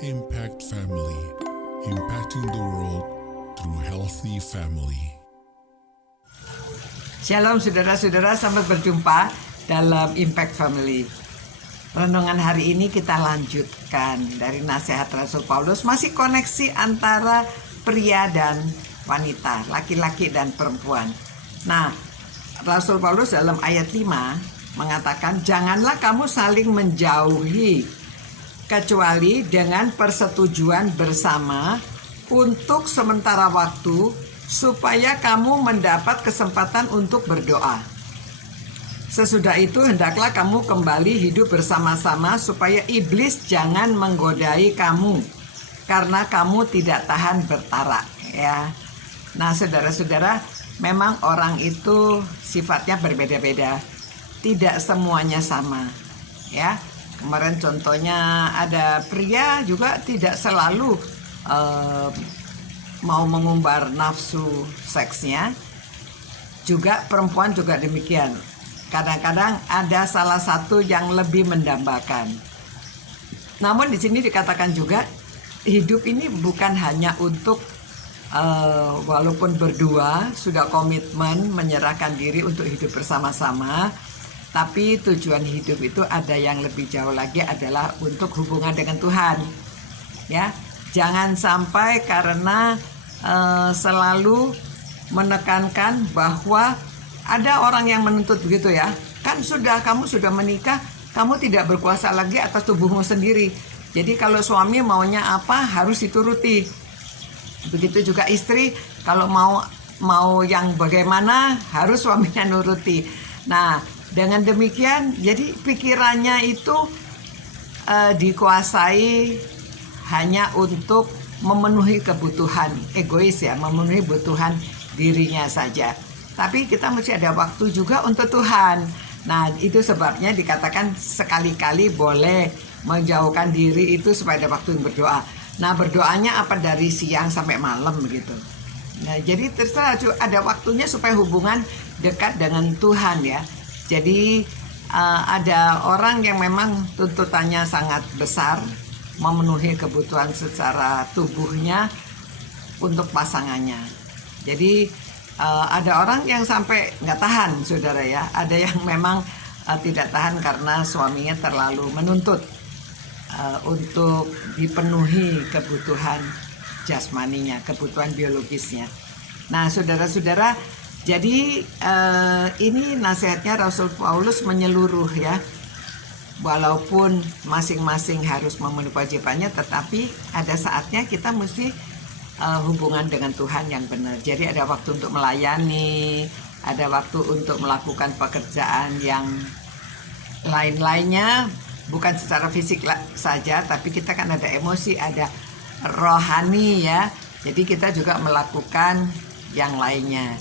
Impact Family, impacting the world through healthy family. Shalom saudara-saudara, selamat berjumpa dalam Impact Family. Renungan hari ini kita lanjutkan dari nasihat Rasul Paulus, masih koneksi antara pria dan wanita, laki-laki dan perempuan. Nah, Rasul Paulus dalam ayat 5 mengatakan, janganlah kamu saling menjauhi kecuali dengan persetujuan bersama untuk sementara waktu, supaya kamu mendapat kesempatan untuk berdoa. Sesudah itu hendaklah kamu kembali hidup bersama-sama supaya iblis jangan menggodai kamu, karena kamu tidak tahan bertarak, ya. Nah, saudara-saudara, memang orang itu sifatnya berbeda-beda, tidak semuanya sama, ya. Kemarin contohnya ada pria juga tidak selalu mau mengumbar nafsu seksnya, juga perempuan juga demikian. Kadang-kadang ada salah satu yang lebih mendambakan. Namun di sini dikatakan juga hidup ini bukan hanya untuk walaupun berdua sudah komitmen menyerahkan diri untuk hidup bersama-sama, tapi tujuan hidup itu ada yang lebih jauh lagi, adalah untuk hubungan dengan Tuhan, ya. Jangan sampai karena selalu menekankan bahwa ada orang yang menuntut begitu, ya. Kan kamu sudah menikah, kamu tidak berkuasa lagi atas tubuhmu sendiri. Jadi kalau suami maunya apa harus dituruti. Begitu juga istri, kalau mau yang bagaimana harus suaminya nuruti. Nah, dengan demikian, jadi pikirannya itu dikuasai hanya untuk memenuhi kebutuhan egois, ya, memenuhi kebutuhan dirinya saja. Tapi kita mesti ada waktu juga untuk Tuhan. Nah, itu sebabnya dikatakan sekali-kali boleh menjauhkan diri itu supaya ada waktu berdoa. Nah, berdoanya apa dari siang sampai malam begitu. Nah, jadi terserah, ada waktunya supaya hubungan dekat dengan Tuhan, ya. Jadi ada orang yang memang tuntutannya sangat besar, memenuhi kebutuhan secara tubuhnya untuk pasangannya. Jadi ada orang yang sampai nggak tahan, saudara, ya. Ada yang memang tidak tahan karena suaminya terlalu menuntut untuk dipenuhi kebutuhan jasmaninya, kebutuhan biologisnya. Nah, saudara-saudara, jadi ini nasihatnya Rasul Paulus menyeluruh, ya. Walaupun masing-masing harus memenuhi kewajibannya, tetapi ada saatnya kita mesti hubungan dengan Tuhan yang benar. Jadi ada waktu untuk melayani, ada waktu untuk melakukan pekerjaan yang lain-lainnya, bukan secara fisik saja, tapi kita kan ada emosi, ada rohani, ya. Jadi kita juga melakukan yang lainnya.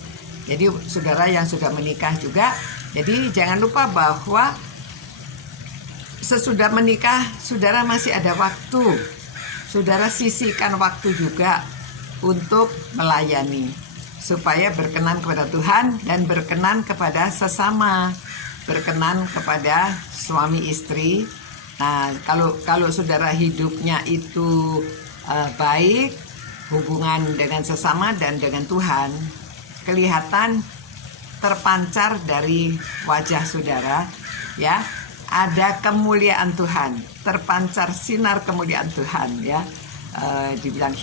Jadi saudara yang sudah menikah juga, jadi jangan lupa bahwa sesudah menikah saudara masih ada waktu. Saudara sisihkan waktu juga untuk melayani, supaya berkenan kepada Tuhan dan berkenan kepada sesama, berkenan kepada suami istri. Nah, kalau saudara hidupnya itu baik, hubungan dengan sesama dan dengan Tuhan kelihatan terpancar dari wajah saudara, ya. Ada kemuliaan Tuhan, terpancar sinar kemuliaan Tuhan, ya. Dibilang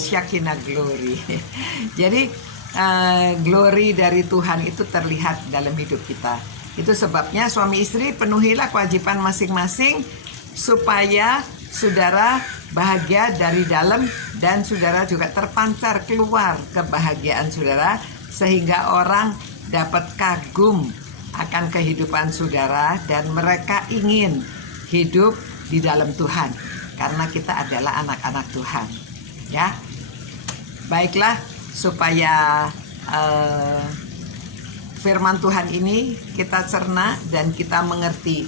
Shekinah glory. Jadi glory dari Tuhan itu terlihat dalam hidup kita. Itu sebabnya suami istri penuhilah kewajiban masing-masing supaya saudara bahagia dari dalam dan saudara juga terpancar keluar kebahagiaan saudara, sehingga orang dapat kagum akan kehidupan saudara dan mereka ingin hidup di dalam Tuhan, karena kita adalah anak-anak Tuhan, ya. Baiklah, supaya firman Tuhan ini kita cerna dan kita mengerti,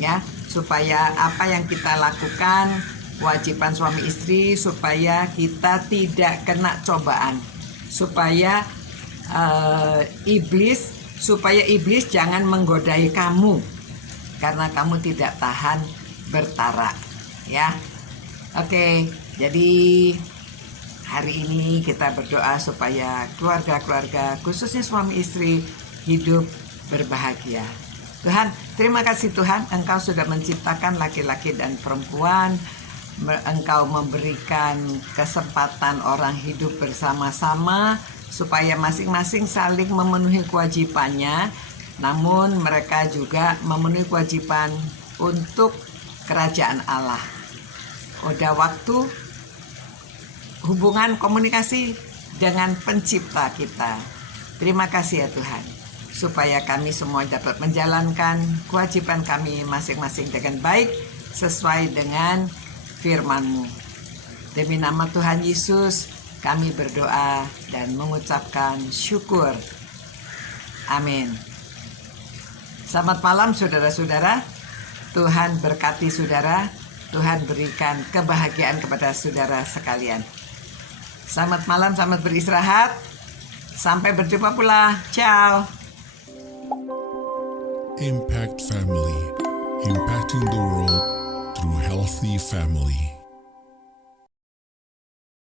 ya, supaya apa yang kita lakukan, kewajiban suami istri, supaya kita tidak kena cobaan, supaya iblis jangan menggodai kamu karena kamu tidak tahan bertarak, ya. Oke, jadi hari ini kita berdoa supaya keluarga-keluarga, khususnya suami istri, hidup berbahagia. Tuhan, terima kasih Tuhan, Engkau sudah menciptakan laki-laki dan perempuan. Engkau memberikan kesempatan orang hidup bersama-sama supaya masing-masing saling memenuhi kewajibannya. Namun mereka juga memenuhi kewajiban untuk kerajaan Allah. Udah waktu hubungan komunikasi dengan pencipta kita. Terima kasih ya Tuhan, supaya kami semua dapat menjalankan kewajiban kami masing-masing dengan baik sesuai dengan firman-Mu. Demi nama Tuhan Yesus kami berdoa dan mengucapkan syukur. Amin. Selamat malam saudara-saudara. Tuhan berkati saudara. Tuhan berikan kebahagiaan kepada saudara sekalian. Selamat malam, selamat beristirahat. Sampai berjumpa pula. Ciao. Impact Family, impacting the world through healthy family.